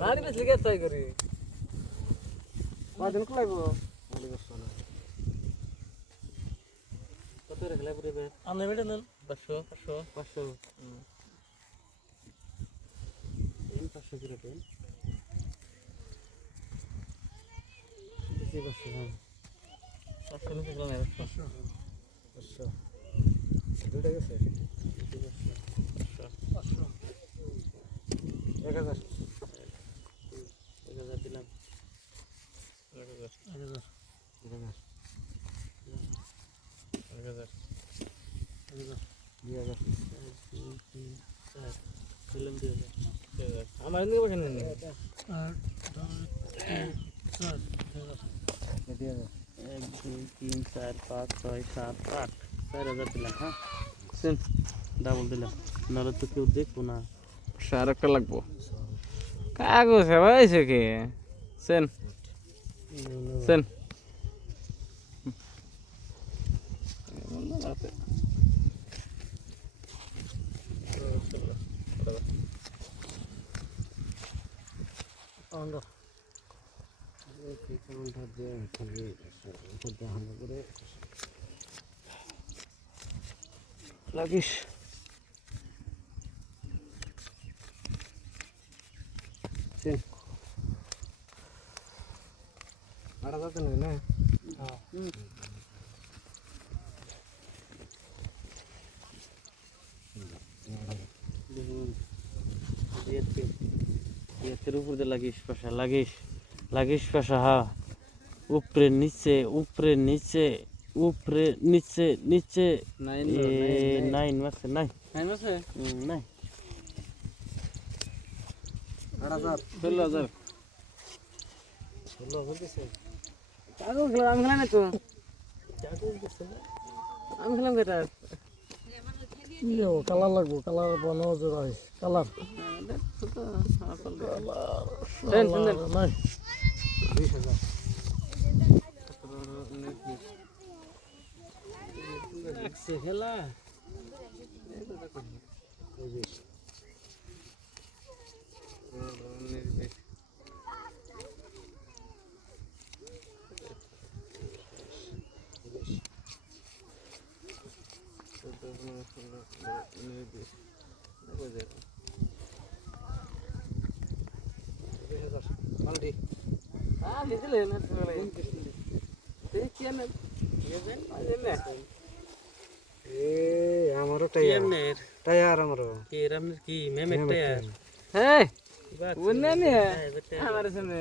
নাড়ি বেশি গ্যাস চাই করি কদিন লাগবো কত রেখে লাগবে রে আমি বেটে নেন 500 এই 500 করে দেন বেশি 500 নিচে গেল না 500 দুইটা গেছে 500 1000 দিলাম 1000 আমার নিয়ে বসেন না 1 2 3 4 5 6 7 8 4000 দিলাম হ্যাঁ সেন ডাবল দিলাম নাহলে তো কেউ দেখবো না আর একটা লাগবো কাগজ হয়েছে কি সেন সেন লাগিস আড়া যাচ্ছে না এর উপর দিয়ে লাগিস পাশা হ্যাঁ উপরে নিচে নাইন মাসে নাই নাই 16,000 আমি খেলাম না তো আমি খেলাম কেটা কালার লাগবো কালার বানাও জোড়া হয়েছে কালার নাই 20,000 খেলা আমারও টায়ার আমারও কি মেমের টায়ার হ্যাঁ আমার সামনে